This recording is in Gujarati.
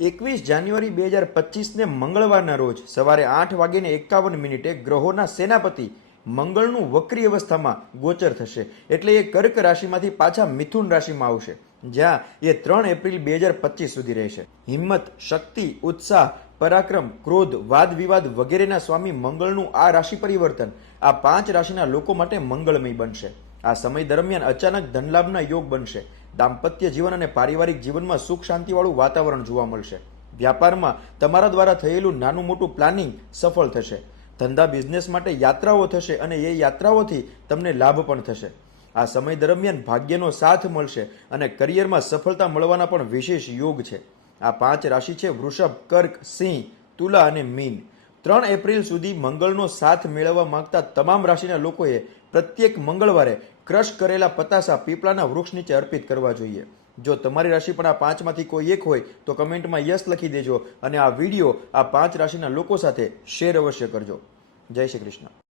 એકવીસ જાન્યુઆરી બે હજાર પચીસને મંગળવારના રોજ સવારે આઠ વાગ્યાને એકાવન મિનિટે ગ્રહોના સેનાપતિ મંગળનું વક્રી અવસ્થામાં ગોચર થશે. એટલે એ કર્ક રાશિમાંથી પાછા મિથુન રાશિમાં આવશે, જ્યાં એ ત્રણ એપ્રિલ બે હજાર પચીસ સુધી રહેશે. હિંમત, શક્તિ, ઉત્સાહ, પરાક્રમ, ક્રોધ વાદ વિવાદ વગેરેના સ્વામી મંગળનું આ રાશિ પરિવર્તન આ પાંચ રાશિના લોકો માટે મંગળમય બનશે. આ સમય દરમિયાન અચાનક ધનલાભના યોગ બનશે. દાંપત્ય જીવન અને પારિવારિક જીવનમાં સુખ શાંતિવાળું વાતાવરણ જોવા મળશે. વ્યાપારમાં તમારા દ્વારા થયેલું નાનું મોટું પ્લાનિંગ સફળ થશે. ધંધા બિઝનેસ માટે યાત્રાઓ થશે અને એ યાત્રાઓથી તમને લાભ પણ થશે. આ સમય દરમિયાન ભાગ્યનો સાથ મળશે અને કરિયરમાં સફળતા મળવાના પણ વિશેષ યોગ છે. આ પાંચ રાશિ છે વૃષભ, કર્ક, સિંહ, તુલા અને મીન. ત્રણ એપ્રિલ સુધી મંગળનો સાથ મેળવવા માંગતા તમામ રાશિના લોકોએ પ્રત્યેક મંગળવારે ક્રશ કરેલા પતાસા પીપળાના વૃક્ષ નીચે અર્પિત કરવા જોઈએ. જો તમારી રાશિ પણ આ પાંચમાંથી કોઈ એક હોય, તો કમેન્ટમાં યસ લખી દેજો અને આ વીડિયો આ પાંચ રાશિના લોકો સાથે શેર અવશ્ય કરજો. જય શ્રી કૃષ્ણ.